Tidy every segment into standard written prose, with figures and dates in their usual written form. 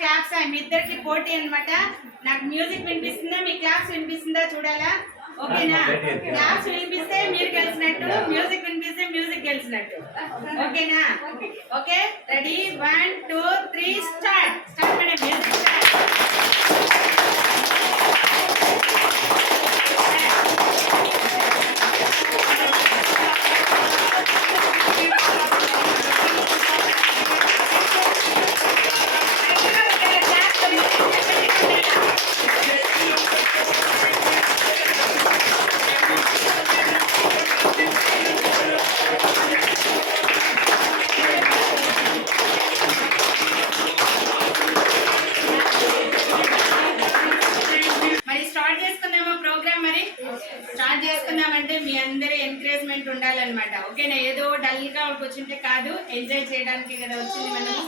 Claps మీ ఇద్దరికి పోటీ అన్నమాట. నాకు మ్యూజిక్ వినిపిస్తుందా, మీ క్లాప్స్ వినిపిస్తుందా చూడాలా? ఓకేనా? క్లాప్స్ వినిపిస్తే మీరు గెలిచినట్టు, మ్యూజిక్ వినిపిస్తే మ్యూజిక్ గెలిచినట్టు. ఓకేనా? Okay, ready, 1 2 3 start. Start madam, music start. Start చేసుకుందామంటే మీ అందరి ఎంకరేజ్మెంట్ ఉండాలన్నమాట. ఓకేనా? ఏదో డల్ గా కూర్చుంటే కాదు, ఎంజాయ్ చేయడానికి కదా వచ్చింది మనము.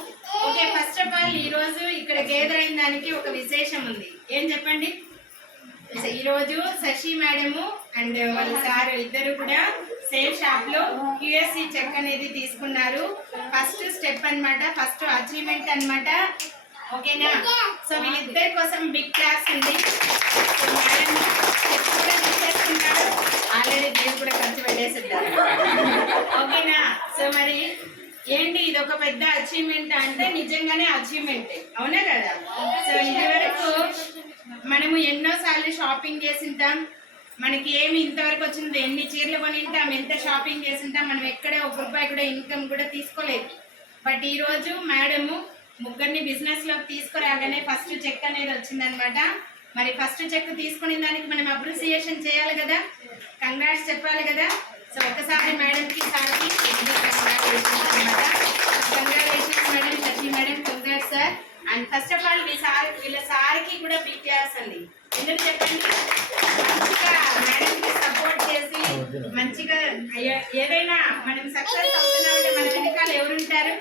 ఓకే, ఫస్ట్ ఆఫ్ ఆల్ ఈ రోజు ఇక్కడ గేదర్ అయిన దానికి ఒక విశేషం ఉంది. ఏం చెప్పండి? ఈ రోజు శశి మేడము అండ్ వాళ్ళ సార్ ఇద్దరు కూడా సేల్ షాప్ లో QSC చెక్ అనేది తీసుకున్నారు. ఫస్ట్ స్టెప్ అన్నమాట, ఫస్ట్ అచీవ్మెంట్ అన్నమాట. ఓకేనా? సో వీళ్ళిద్దరి కోసం బిగ్ క్లాస్ ఉంది. మేడం కూడా తీసేసుకుంటారు, ఆల్రెడీ దీన్ని కూడా ఖర్చు పెట్టేసిద్దారు. ఓకేనా? సో మరి ఏంటి ఇది ఒక పెద్ద అచీవ్మెంట్ అంటే నిజంగానే అచీవ్మెంట్, అవునా కదా? సో ఇదివరకు మనము ఎన్నోసార్లు షాపింగ్ చేసింటాం, మనకి ఏమి ఇంతవరకు వచ్చింది, ఎన్ని చీరలు కొనింటాం, ఎంత షాపింగ్ చేసింటాం, మనం ఎక్కడ ₹1 కూడా ఇన్కమ్ కూడా తీసుకోలేదు. బట్ ఈరోజు మేడము ముగ్గురిని బిజినెస్ లోకి తీసుకురాగానే ఫస్ట్ చెక్ అనేది వచ్చిందనమాట. మరి ఫస్ట్ చెక్ తీసుకునే దానికి మనం అప్రిసియేషన్ చేయాలి కదా, కంగ్రాట్స్ చెప్పాలి కదా. సో ఒకసారి మేడంకి సార్కి congratulations madam, Sashi madam, congrats sir. And first of all వీళ్ళ సార్కి కూడా బిగ్ క్లాస్ అండి. ఎందుకు చెప్పండి? మంచిగా మేడంకి సపోర్ట్ చేసి మంచిగా ఏదైనా మనం సక్సెస్ అవుతున్నామంటే మన వెనకాల ఎవరుంటారు?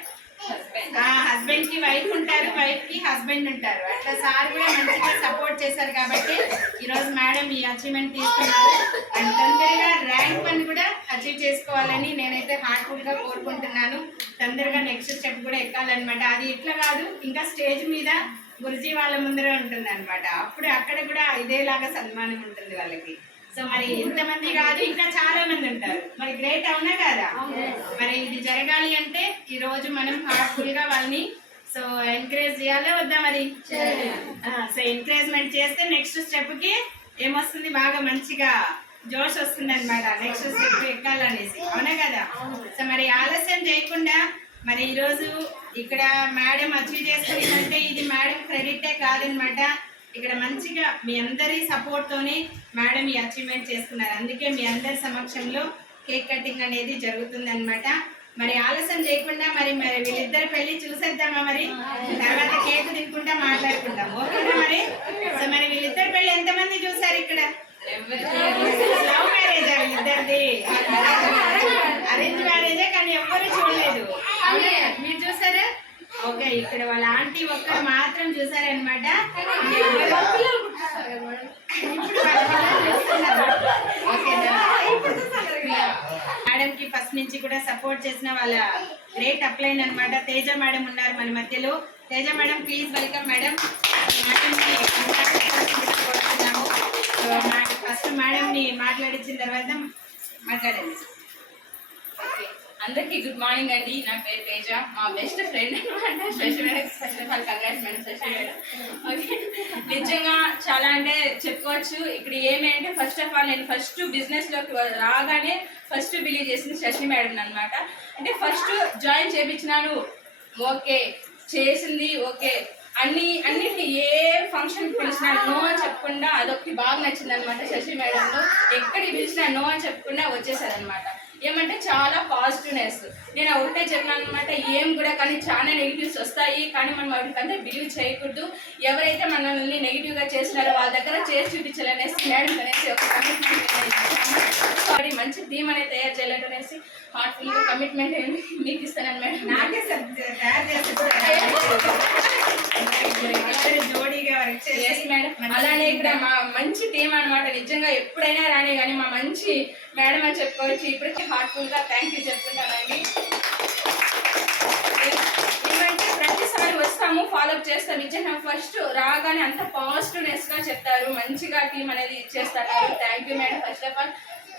హస్బెండ్ కి వైఫ్ ఉంటారు, వైఫ్ కి హస్బెండ్ ఉంటారు. అట్లా సార్ కూడా మంచిగా సపోర్ట్ చేశారు కాబట్టి ఈరోజు మేడం ఈ అచీవ్మెంట్ తీసుకున్నారు. అండ్ తొందరగా ర్యాంక్ 1 కూడా అచీవ్ చేసుకోవాలని నేనైతే హార్ట్ఫుల్ గా కోరుకుంటున్నాను. తొందరగా నెక్స్ట్ స్టెప్ కూడా ఎక్కాలన్నమాట. అది ఇట్లా కాదు, ఇంకా స్టేజ్ మీద గురుజీ వాళ్ళ ముందరే ఉంటుంది అనమాట. అప్పుడు అక్కడ కూడా ఇదేలాగా సన్మానం ఉంటుంది వాళ్ళకి. సో మరి ఇంతమంది కాదు, ఇంకా చాలా మంది ఉంటారు. మరి గ్రేట్, అవునా కదా? మరి ఇది జరగాలి అంటే ఈ రోజు మనం హార్ట్ఫుల్ గా వాళ్ళని సో ఎంకరేజ్ చేయాలా వద్దా? మరి సో ఎంకరేజ్మెంట్ చేస్తే నెక్స్ట్ స్టెప్ కి ఏమొస్తుంది, బాగా మంచిగా జోష్ వస్తుంది అనమాట, నెక్స్ట్ స్టెప్ ఎక్కాలనేసి, అవునా కదా? సో మరి ఆలస్యం చేయకుండా మరి ఈరోజు ఇక్కడ మేడం అచీవ్ చేసుకుంటే ఇది మేడం క్రెడిటే కాదనమాట. ఇక్కడ మంచిగా మీ అందరి సపోర్ట్ తోనే మేడం ఈ అచీవ్మెంట్ చేసుకున్నారు. అందుకే మీ అందరి సమక్షంలో కేక్ కటింగ్ అనేది జరుగుతుంది అనమాట. మరి ఆలస్యం చేయకుండా మరి వీళ్ళిద్దరు పెళ్లి చూసేద్దామా? మరి తర్వాత కేక్ తినుకుంటా మాట్లాడుకుంటాం, ఓకేనా? మరి సో మరి వీళ్ళిద్దరు పెళ్లి ఎంతమంది చూసారు ఇక్కడ? లవ్ మ్యారేజా వీళ్ళిద్దరిది? అరేంజ్ మ్యారేజే, కానీ ఎవ్వరు చూడలేదు. మీరు చూసారా? ఓకే, ఇక్కడ వాళ్ళ ఆంటీ ఒక్కరు మాత్రం చూసారనమాట. మేడం కి ఫస్ట్ నుంచి కూడా సపోర్ట్ చేసిన వాళ్ళ గ్రేట్ అప్లైన్ అనమాట తేజ మేడం ఉన్నారు మన మధ్యలో. Teja madam, please welcome madam. First madam ని మాట్లాడించిన తర్వాత మాట్లాడండి. అందరికీ గుడ్ మార్నింగ్ అండి. నా పేరు తేజ, మా బెస్ట్ ఫ్రెండ్ అనమాట. Sashi madam, first of all congrats madam, Sashi madam. Okay, నిజంగా చాలా అంటే చెప్పుకోవచ్చు. ఇక్కడ ఏమి అంటే ఫస్ట్ ఆఫ్ ఆల్ నేను ఫస్ట్ బిజినెస్లోకి రాగానే ఫస్ట్ బిలీవ్ చేసింది శశి మేడం అనమాట. అంటే ఫస్ట్ జాయిన్ చేయించినాను, ఓకే చేసింది, ఓకే అన్నిటిని ఏ ఫంక్షన్ పిలిచినా నో అని చెప్పకుండా అదొకటి బాగా నచ్చింది అనమాట. శశి మేడంలో ఎక్కడికి పిలిచినా నో అని చెప్పకుండా వచ్చేసారనమాట. ఏమంటే చాలా పాజిటివ్నెస్. నేను ఒకటే చెప్పినాను అనమాట, ఏం కూడా కానీ చాలా నెగిటివ్స్ వస్తాయి, కానీ మనం వాటికంటే బిలీవ్ చేయకూడదు. ఎవరైతే మనల్ని నెగిటివ్గా చేసినారో వాళ్ళ దగ్గర చేసి చూపించాలనేసి మేడం అనేసి ఒక కమిట్మెంట్, మంచి థీమ్ అనేది తయారు చేయాలనేసి హార్ట్ఫుల్గా కమిట్మెంట్ మీకు ఇస్తాను మేడం. నాకే అలానే ఇక్కడ మా మంచి థీమ్ అనమాట. నిజంగా ఎప్పుడైనా రానే కానీ మా మంచి మేడం అని చెప్పుకోవచ్చు. ఇప్పటికీ హార్ట్ఫుల్ గా థ్యాంక్ యూ చెప్తున్నానండి. ఏమంటే ప్రతిసారి వస్తాము, ఫాలోఅప్ చేస్తాం. నిజంగా ఫస్ట్ రాగానే అంత పాజిటివ్నెస్ గా చెప్తారు, మంచిగా టీం అనేది ఇచ్చేస్తారు. Thank you madam. First of all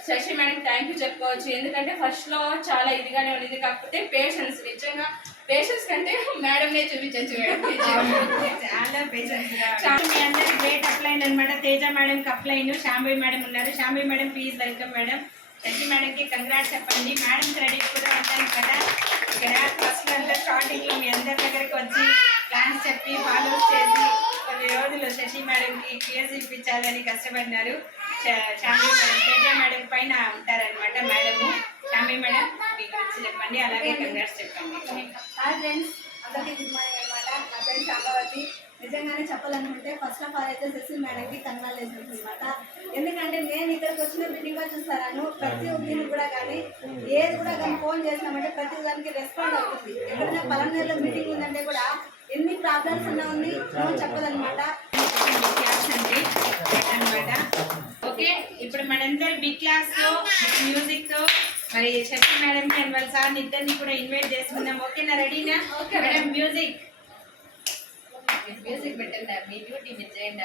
Sashi madam thank you చెప్పుకోవచ్చు. ఎందుకంటే ఫస్ట్ లో చాలా ఇదిగానే ఉండేది, కాకపోతే పేషెన్స్, నిజంగా పేషెన్స్ కంటే మేడంనే చూపించచ్చు మేడం. చాలా పేషెన్స్. మీ అందరూ గ్రేట్ అప్లైన్ అనమాట. Teja madam upline, Shambhavi madam ఉన్నారు. Shambhavi madam please welcome madam. Shashi మేడంకి కంగ్రాట్స్ చెప్పండి. మేడం క్రెడిట్ కూడా ఉంటాను కదా. ఇక్కడ ఫస్ట్ అంతా స్టార్టింగ్ లో మీ అందరి దగ్గరికి వచ్చి ప్లాన్స్ చెప్పి ఫాలోస్ చేసి కొన్ని రోజులు శశి మేడంకి కేసు ఇప్పించాలని కష్టపడినారు. శాంభవి మేడం తేజ మేడం పైన ఉంటారనమాట. మేడము శాంభవి మేడం మీ గురించి చెప్పండి, అలాగే కంగ్రాట్స్ చెప్పండి. హాయ్ ఫ్రెండ్స్, అందరికీ గుడ్ మార్నింగ్ అనమాట. నా పేరు శాంభవతి. నిజంగానే చెప్పాలనుకుంటే ఫస్ట్ ఆఫ్ ఆల్ అయితే శశి మేడంకి కంగ్రాచులేషన్స్ అనమాట. ఎందుకంటే నేను ఇక్కడికి వచ్చిన మీటింగ్గా చూస్తాను, ప్రతి ఒక్కరికి కూడా కానీ ఏది కూడా కానీ ఫోన్ చేసినామంటే ప్రతి దానికి రెస్పాండ్ అవుతుంది. ఎక్కడైనా పలానా మీటింగ్ ఉందంటే కూడా ఎన్ని ప్రాబ్లమ్స్ ఉన్నా ఉంది చెప్పదనమాట. ఓకే, ఇప్పుడు మనందరం బిగ్ క్లాస్ లో మ్యూజిక్ తో మరి శశి మేడం అండ్ వాళ్ళ సార్ ఇద్దరిని కూడా ఇన్వైట్ చేసుకుందాం. ఓకేనా, రెడీనా? మేడం మ్యూజిక్ పెట్టండి, మీ డ్యూటీ మీరు చేయండి.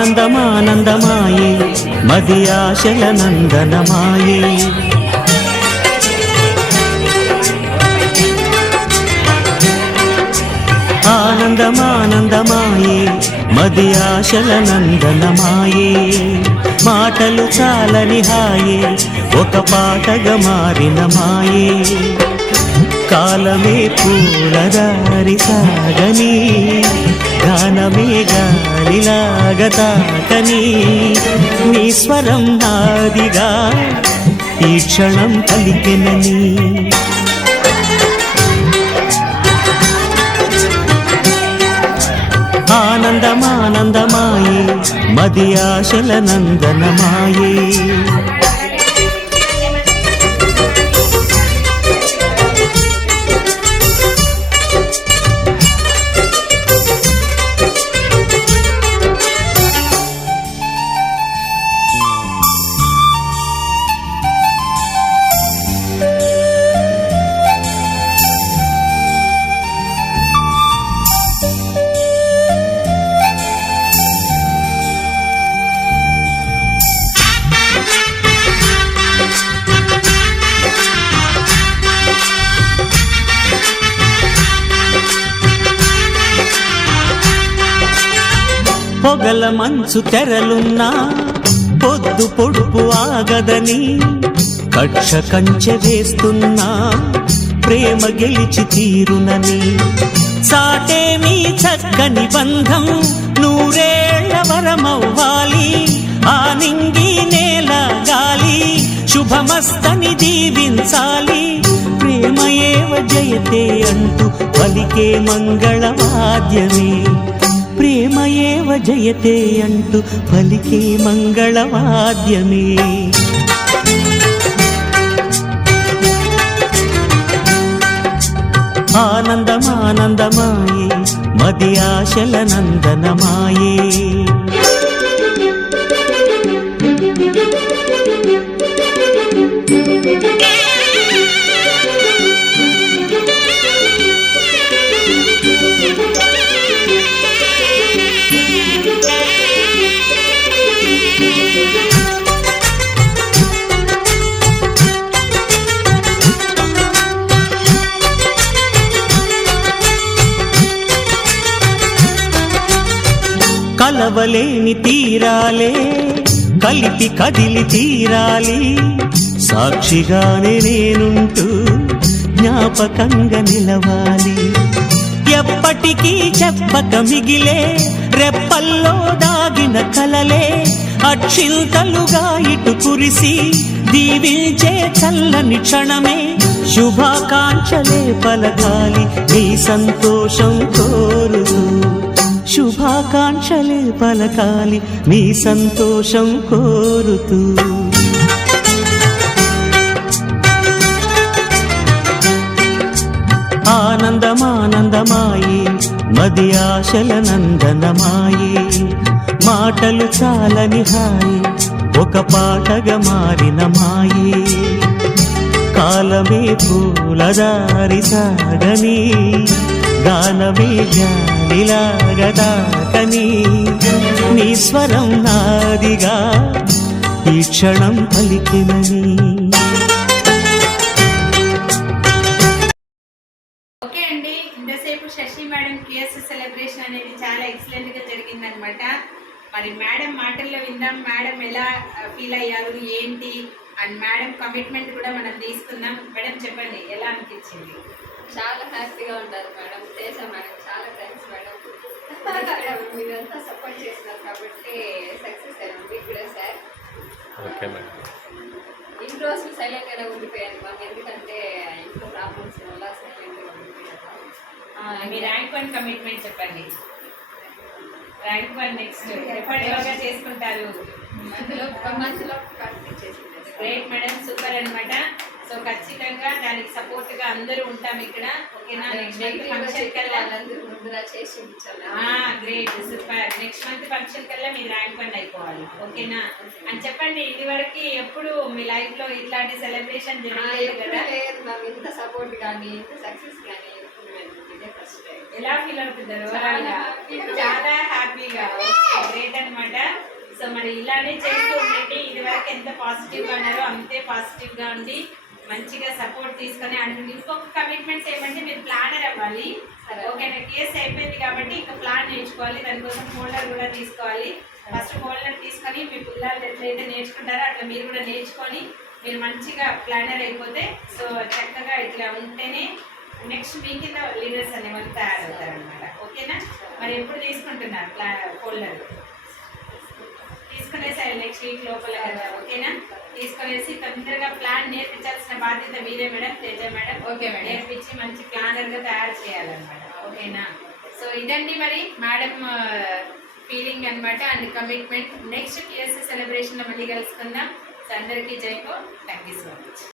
ఆనందమానందమాయే మది ఆశల నందనమాయే ఆనందమానందమాయే మది ఆశల నందనమాయే మాటలు చాలని హాయే ఒక పాటగా మారిన మాయే కాలమే పూలదారి సాగని గానమే గాలిలాగా తాకని నీ స్వరం నాదిగా ఈ క్షణం పలికెనని ఆనందమానందమాయే మది ఆశల నందనమాయే పొగల మంచు తెరలున్నా పొద్దు పొడుపు ఆగదని కక్ష కంచె వేస్తున్నా ప్రేమ గెలిచి తీరునని సాటేమీ చక్కని బంధం నూరేళ్ల వరమవ్వాలి ఆ నింగి నేల గాలి శుభమస్తని దీవించాలి ప్రేమయేవ జయతే అంటూ పలికే మంగళవాద్యమే ప్రేమయేవ జయతే అంటూ పలికే మంగళవాద్యమే ఆనందమానందమాయే మది ఆశల నందనమాయే కలవలేని తీరాలే కలిపి కదిలి తీరాలి సాక్షిగానే నేనుంటూ జ్ఞాపకంగా నిలవాలి ఎప్పటికీ చెప్పక మిగిలే రెప్పల్లో దాగిన కలలే అక్షింతలుగా ఇటు కురిసి దీవించే చల్లని క్షణమే శుభాకాంక్షలే పలకాలి నీ సంతోషం కోరుతూ శుభాకాంక్షలే పలకాలి నీ సంతోషం కోరుతూ ఆనందమానందమాయే మది ఆశల నందనమాయే మాటలు చాలని హాయే ఒక పాటగా మారిన మాయే కాలమే పూలదారి సాగని గానమే గాలిలాగా తాకని నీ స్వరం నాదిగా ఈ క్షణం పలికినని ఓకే అండి, ఇంతసేపు శశి మేడం కేఎస్ సెలబ్రేషన్ అనేది చాలా ఎక్సలెంట్ గా జరిగిందనమాట. మరి మేడం మాటల్లో విందాం, మేడం ఎలా ఫీల్ అయ్యారు ఏంటి అండ్ మేడం కమిట్మెంట్ కూడా మనం తీసుకుందాం. మేడం చెప్పండి, ఎలా అనిపించింది? చాలా హ్యాపీగా ఉంటారు మేడం. తేజ మేడం చాలా థ్యాంక్స్ మేడం. మీరంతా సపోర్ట్ చేస్తున్నారు కాబట్టి సక్సెస్ అయ్యాం. మీకు కూడా సార్. Okay madam. ఇన్ని రోజులు సైలెంట్గానే ఉండిపోయాను మ్యామ్, ఎందుకంటే ఇంట్లో ప్రాబ్లమ్స్ వల్ల సైలెంట్గా ఉండిపోయాను. మీ ర్యాంక్ 1 కమిట్మెంట్ చెప్పండి. ర్యాంక్ 1 నెక్స్ట్ ఎప్పటిలాగా చేసుకుంటారు? మంత్లో కంప్లీట్ చేసుకుంటారు. గ్రేట్ మేడం, సూపర్ అన్నమాట. సో ఖచ్చితంగా దానికి సపోర్ట్ గా అందరూ ఉంటాం ఇక్కడ. ఓకేనా? నెక్స్ట్ మంత్ ఫంక్షన్ కల్లా ముందుగా చేసి ఉంచాలి. Great, super. Next month function కల్లా మీరు ర్యాంక్ 1 అయిపోవాలి. ఓకేనా? అని చెప్పండి. ఇది వరకు ఎప్పుడు మీ లైఫ్ లో ఇట్లాంటి సెలబ్రేషన్ జరగలేదు కదా? లేదు మ్యామ్, ఇంత సపోర్ట్ కానీ ఇంత సక్సెస్ కానీ ఇదే ఫస్ట్ టైం. ఎలా ఫీల్ అవుతున్నారు? చాలా హ్యాపీగా. గ్రేట్ అన్నమాట. సో మరి ఇలానే చేస్తూ ఉండండి. ఇది వరకు ఎంత పాజిటివ్గా ఉన్నారో అంతే పాజిటివ్గా ఉండి మంచిగా సపోర్ట్ తీసుకొని అండ్ ఇంకొక కమిట్మెంట్ ఏమంటే మీరు ప్లానర్ అవ్వాలి. ఓకేనా, కేసు అయిపోయింది కాబట్టి ఇంకా ప్లాన్ నేర్చుకోవాలి. దానికోసం ఫోల్డర్ కూడా తీసుకోవాలి. ఫస్ట్ ఫోల్డర్ తీసుకొని మీ పిల్లలు ఎట్లయితే నేర్చుకుంటారో అట్లా మీరు కూడా నేర్చుకొని మీరు మంచిగా ప్లానర్ అయిపోతే సో చక్కగా ఇట్లా ఉంటేనే నెక్స్ట్ మీ కింద లీడర్స్ అనేవాళ్ళు తయారవుతారు అనమాట. ఓకేనా, మరి ఎప్పుడు తీసుకుంటున్నారు ఫోల్డర్? తీసుకునేసి నెక్స్ట్ వీక్ లోపల కదా. ఓకేనా, తీసుకునేసి తొందరగా ప్లాన్ నేర్పించాల్సిన బాధ్యత మీరే madam, Teja madam. Okay madam. నేర్పించి మంచి ప్లానర్గా తయారు చేయాలన్నమాట. ఓకేనా, సో ఇదండి మరి మేడం ఫీలింగ్ అనమాట అండ్ కమిట్మెంట్. నెక్స్ట్ పిఎస్సి సెలబ్రేషన్లో మళ్ళీ కలుసుకుందాం. సో అందరికీ జై హో. Thank you so much.